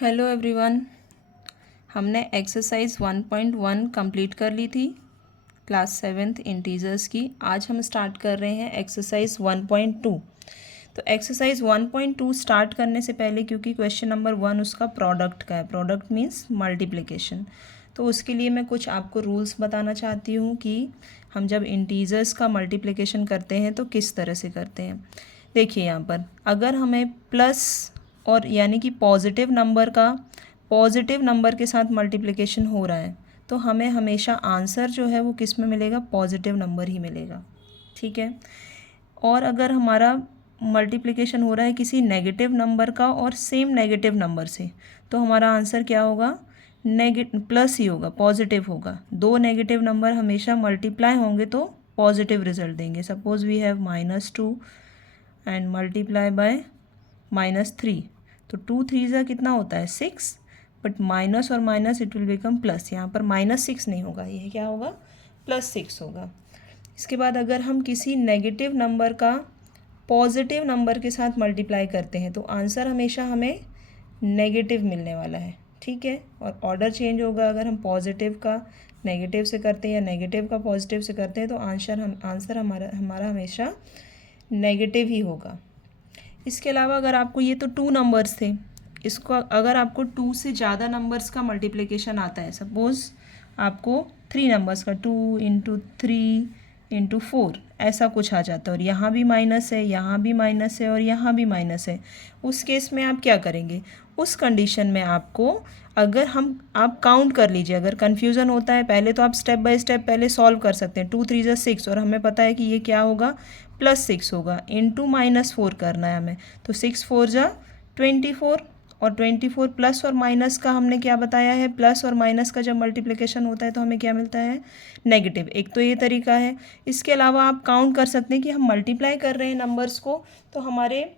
Hello everyone. हमने exercise 1.1 complete कर ली थी क्लास सेवेंथ इंटीजर्स की। आज हम स्टार्ट कर रहे हैं एक्सरसाइज 1.2। तो एक्सरसाइज 1.2 स्टार्ट करने से पहले, क्योंकि क्वेश्चन नंबर 1 उसका प्रोडक्ट का है, प्रोडक्ट मीन्स मल्टीप्लिकेशन, तो उसके लिए मैं कुछ आपको रूल्स बताना चाहती हूँ कि हम जब इंटीजर्स का मल्टीप्लिकेशन करते हैं तो किस तरह से करते हैं। देखिए यहाँ पर अगर हमें प्लस और यानी कि पॉजिटिव नंबर के साथ मल्टीप्लिकेशन हो रहा है तो हमें हमेशा आंसर जो है वो किस में मिलेगा, पॉजिटिव नंबर ही मिलेगा। ठीक है। और अगर हमारा मल्टीप्लिकेशन हो रहा है किसी नेगेटिव नंबर का और सेम नेगेटिव नंबर से, तो हमारा आंसर क्या होगा, प्लस ही होगा, पॉजिटिव होगा। दो नेगेटिव नंबर हमेशा मल्टीप्लाई होंगे तो पॉजिटिव रिजल्ट देंगे। Suppose we have -2 and multiply by -3, तो 2 3 कितना होता है 6, बट माइनस और minus it will become plus. यहाँ पर -6 नहीं होगा, यह क्या होगा, +6 होगा। इसके बाद अगर हम किसी नेगेटिव नंबर का पॉजिटिव नंबर के साथ मल्टीप्लाई करते हैं तो आंसर हमेशा हमें नेगेटिव मिलने वाला है। ठीक है। और ऑर्डर चेंज होगा, अगर हम पॉजिटिव का नेगेटिव से करते हैं या नेगेटिव का पॉजिटिव से करते हैं तो आंसर हमारा हमेशा नेगेटिव ही होगा। इसके अलावा अगर आपको, ये तो 2 नंबर्स थे, इसको अगर आपको 2 से ज़्यादा नंबर्स का मल्टीप्लिकेशन आता है, सपोज़ आपको 3 नंबर्स का 2 इंटू 3 इंटू 4 ऐसा कुछ आ जाता है और यहाँ भी माइनस है, यहाँ भी माइनस है और यहाँ भी माइनस है, उस केस में आप क्या करेंगे, उस कंडीशन में आपको, अगर आप काउंट कर लीजिए। अगर कन्फ्यूज़न होता है पहले तो आप स्टेप बाय स्टेप पहले सॉल्व कर सकते हैं। 2 3 6 और हमें पता है कि ये क्या होगा, +6 होगा, इंटू -4 करना है हमें, तो 6 4 24 और 24 प्लस और माइनस का हमने क्या बताया है, प्लस और माइनस का जब मल्टीप्लिकेशन होता है तो हमें क्या मिलता है, नेगेटिव। एक तो ये तरीका है। इसके अलावा आप काउंट कर सकते हैं कि हम मल्टीप्लाई कर रहे हैं नंबर्स को, तो हमारे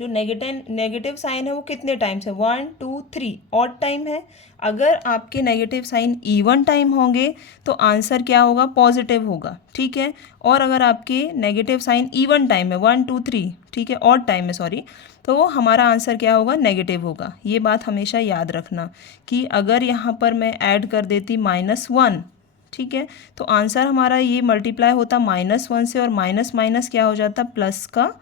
जो नेगेटिव साइन है वो कितने टाइम्स है, 1 2 3 ऑड टाइम है। अगर आपके नेगेटिव साइन इवन टाइम होंगे तो आंसर क्या होगा, पॉजिटिव होगा। ठीक है। और अगर आपके नेगेटिव साइन इवन टाइम है 1 2 3, ठीक है, ऑड टाइम है सॉरी, तो वो हमारा आंसर क्या होगा, नेगेटिव होगा। ये बात हमेशा याद रखना कि अगर यहाँ पर मैं ऐड कर देती -1, ठीक है, तो आंसर हमारा ये मल्टीप्लाई होता -1 से और माइनस माइनस क्या हो जाता, प्लस का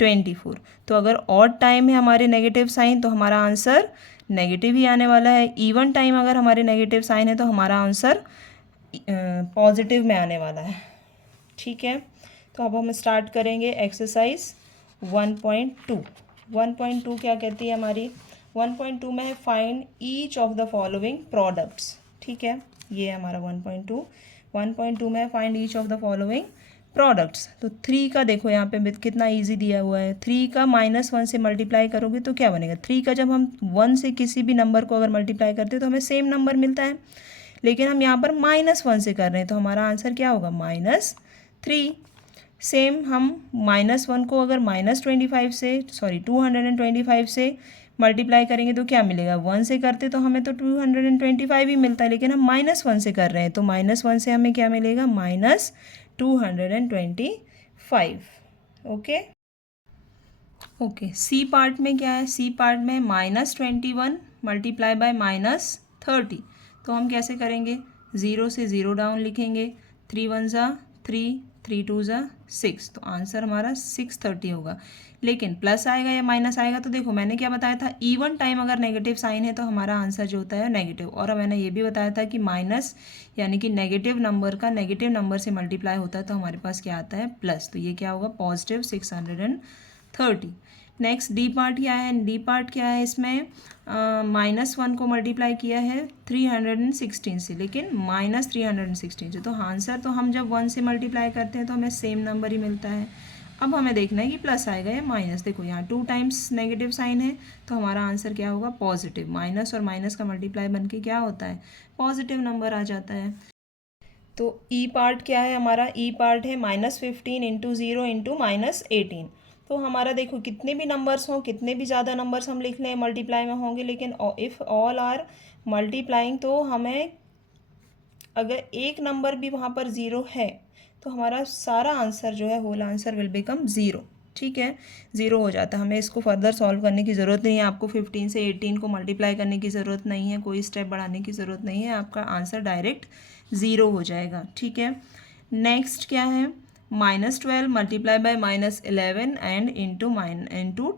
24। तो अगर ऑड टाइम है हमारे नेगेटिव साइन तो हमारा आंसर नेगेटिव ही आने वाला है। इवन टाइम अगर हमारे नेगेटिव साइन है तो हमारा आंसर पॉजिटिव में आने वाला है। ठीक है। तो अब हम स्टार्ट करेंगे एक्सरसाइज 1.2। 1.2 क्या कहती है हमारी, 1.2 में है find each of the following products. ठीक है, ये है हमारा 1.2। 1.2 में है find each of the following products. तो 3 का देखो यहाँ पे कितना इजी दिया हुआ है। 3 का -1 से मल्टीप्लाई करोगे तो क्या बनेगा, 3 का जब हम 1 से किसी भी नंबर को अगर मल्टीप्लाई करते हैं तो हमें सेम नंबर मिलता है, लेकिन हम यहाँ पर -1 से कर रहे हैं तो हमारा आंसर क्या होगा, -3। सेम हम -1 को अगर -225 से मल्टीप्लाई करेंगे तो क्या मिलेगा, 1 से करते तो हमें तो 225 ही मिलता है, लेकिन हम -1 से कर रहे हैं तो -1 से हमें क्या मिलेगा, -225। ओके। ओके, सी पार्ट में क्या है, सी पार्ट में -21 मल्टीप्लाई बाय -30। तो हम कैसे करेंगे, 0 से 0 डाउन लिखेंगे, 3 1 3 3 2 6, तो आंसर हमारा 630 होगा। लेकिन प्लस आएगा या माइनस आएगा, तो देखो मैंने क्या बताया था, इवन टाइम अगर नेगेटिव साइन है तो हमारा आंसर जो होता है नेगेटिव। और मैंने ये भी बताया था कि माइनस यानी कि नेगेटिव नंबर का नेगेटिव नंबर से मल्टीप्लाई होता है तो हमारे पास क्या आता है, प्लस। तो ये क्या होगा, पॉजिटिव 630। नेक्स्ट डी पार्ट क्या है, डी पार्ट क्या है, इसमें -1 को मल्टीप्लाई किया है 316 से, लेकिन -316 से, तो आंसर तो हम जब 1 से मल्टीप्लाई करते हैं तो हमें सेम नंबर ही मिलता है। अब हमें देखना है कि प्लस आएगा या माइनस। देखो यहाँ 2 टाइम्स नेगेटिव साइन है तो हमारा आंसर क्या होगा, पॉजिटिव। माइनस और माइनस का मल्टीप्लाई बन के क्या होता है, पॉजिटिव नंबर आ जाता है। तो ई पार्ट क्या है हमारा, ई पार्ट है -15 इंटू 0 इंटू -18। तो हमारा देखो कितने भी नंबर्स हों, कितने भी ज़्यादा नंबर्स हम लिख लें मल्टीप्लाई में होंगे, लेकिन इफ़ ऑल आर मल्टीप्लाइंग तो हमें अगर एक नंबर भी वहाँ पर ज़ीरो है तो हमारा सारा आंसर जो है whole answer will become zero. ठीक है, 0 हो जाता है। हमें इसको फर्दर सॉल्व करने की ज़रूरत नहीं है, आपको 15 से 18 को मल्टीप्लाई करने की ज़रूरत नहीं है, कोई स्टेप बढ़ाने की ज़रूरत नहीं है, आपका आंसर डायरेक्ट 0 हो जाएगा। ठीक है, नेक्स्ट क्या है, -12 multiply by -11 and into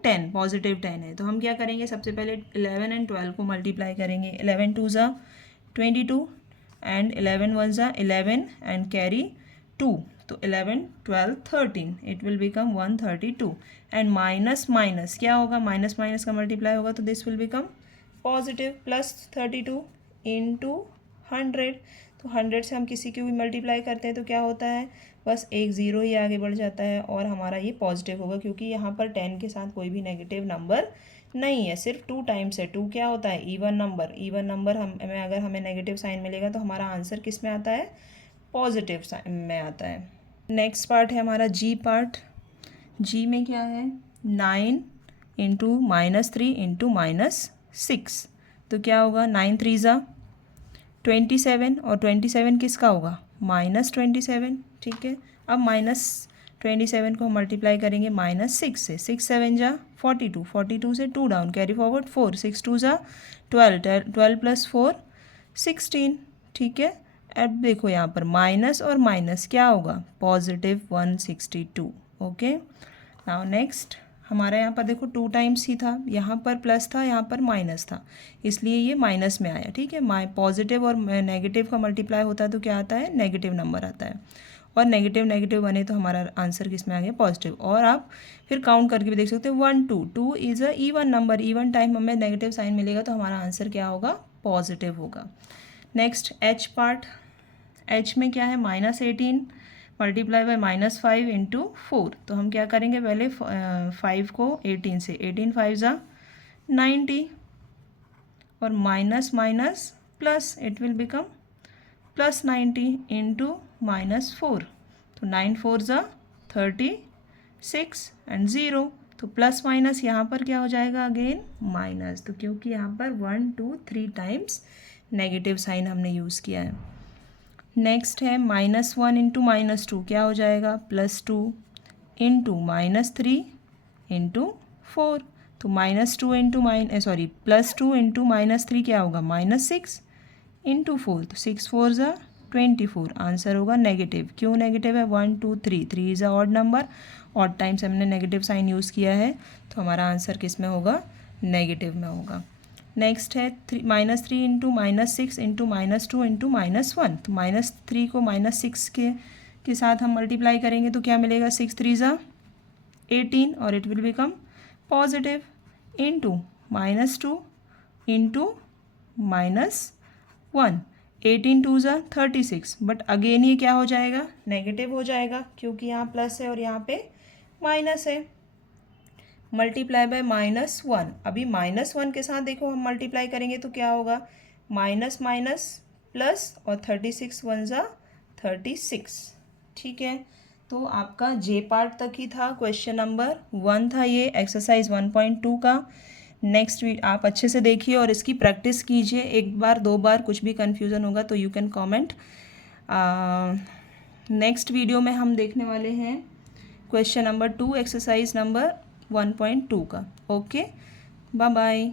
10, positive 10 है। तो हम क्या करेंगे, सबसे पहले 11 एंड 12 को मल्टीप्लाई करेंगे। 11 2 ज़ा 22 एंड 11 1 ज़ा 11 एंड कैरी 2, तो 11 12 13, it will become 132 and minus minus क्या होगा, माइनस माइनस का मल्टीप्लाई होगा तो this will become positive +32 into 100। तो 100 से हम किसी की भी मल्टीप्लाई करते हैं तो क्या होता है, बस एक ज़ीरो ही आगे बढ़ जाता है और हमारा ये पॉजिटिव होगा, क्योंकि यहाँ पर 10 के साथ कोई भी नेगेटिव नंबर नहीं है, सिर्फ 2 टाइम्स है। 2 क्या होता है, ईवन नंबर। ईवन नंबर हमें अगर हमें नेगेटिव साइन मिलेगा तो हमारा आंसर किस में आता है, पॉजिटिव साइन में आता है। नेक्स्ट पार्ट है हमारा जी पार्ट। जी में क्या है, 9 इंटू -3 इंटू -6, तो क्या होगा, 9 3 ज़ा 27 और 27 किसका होगा, -27। ठीक है, अब -27 को मल्टीप्लाई करेंगे -6 से, 6 7 जा 42, 42 से 2 डाउन, कैरी फॉरवर्ड 4, 6 2 ज़ा 12, 12 + 4 16। ठीक है, अब देखो यहाँ पर माइनस और माइनस क्या होगा, पॉजिटिव 162। ओके, नाउ नेक्स्ट हमारा यहाँ पर देखो 2 टाइम्स ही था, यहाँ पर प्लस था, यहाँ पर माइनस था, इसलिए ये माइनस में आया। ठीक है, पॉजिटिव और नेगेटिव का मल्टीप्लाई होता है तो क्या आता है, नेगेटिव नंबर आता है, और नेगेटिव नेगेटिव बने तो हमारा आंसर किस में आ गया, पॉजिटिव। और आप फिर काउंट करके भी देख सकते हो, 1 2 2 is a even number, even time हमें नेगेटिव साइन मिलेगा तो हमारा आंसर क्या होगा, पॉजिटिव होगा। Next H part. एच में क्या है, -18 मल्टीप्लाई बाय -5 इंटू 4, तो हम क्या करेंगे, पहले 5 को 18 से, 18 5 ज़ा 90 और minus minus plus, it will become +90 into -4, तो 9 4 ज़ा 36 एंड 0, तो प्लस माइनस यहाँ पर क्या हो जाएगा, अगेन माइनस, तो क्योंकि यहाँ पर 1 2 3 टाइम्स नेगेटिव साइन हमने यूज़ किया है। नेक्स्ट है -1 इंटू -2, क्या हो जाएगा, +2 इंटू -3 इंटू 4, तो -2 इंटू +2 इंटू -3 क्या होगा, -6 इंटू 4, तो 6 4 ज़ा 24, आंसर होगा नेगेटिव। क्यों नेगेटिव है, 1 2 3, 3 is a odd number, odd times हमने नेगेटिव साइन यूज़ किया है, तो हमारा आंसर किस में होगा, नेगेटिव में होगा। नेक्स्ट है -3 इंटू -6 इंटू -2 इंटू -1, तो -3 को -6 के साथ हम मल्टीप्लाई करेंगे तो क्या मिलेगा, 6 3 ज़ा 18 और it will become positive, into -2 into -1, 18 2 ज़ा 36, बट अगेन ये क्या हो जाएगा, नेगेटिव हो जाएगा, क्योंकि यहाँ प्लस है और यहाँ पे माइनस है। मल्टीप्लाई बाय -1, अभी -1 के साथ देखो हम मल्टीप्लाई करेंगे तो क्या होगा, माइनस माइनस प्लस, और 36 1 ज़ा 36। ठीक है, तो आपका जे पार्ट तक ही था, क्वेश्चन नंबर 1 था ये, एक्सरसाइज 1.2 का। नेक्स्ट आप अच्छे से देखिए और इसकी प्रैक्टिस कीजिए, एक बार 2 बार, कुछ भी कन्फ्यूज़न होगा तो you can comment. Next video में हम देखने वाले हैं क्वेश्चन नंबर 2, एक्सरसाइज नंबर 1.2 का। Okay, bye bye.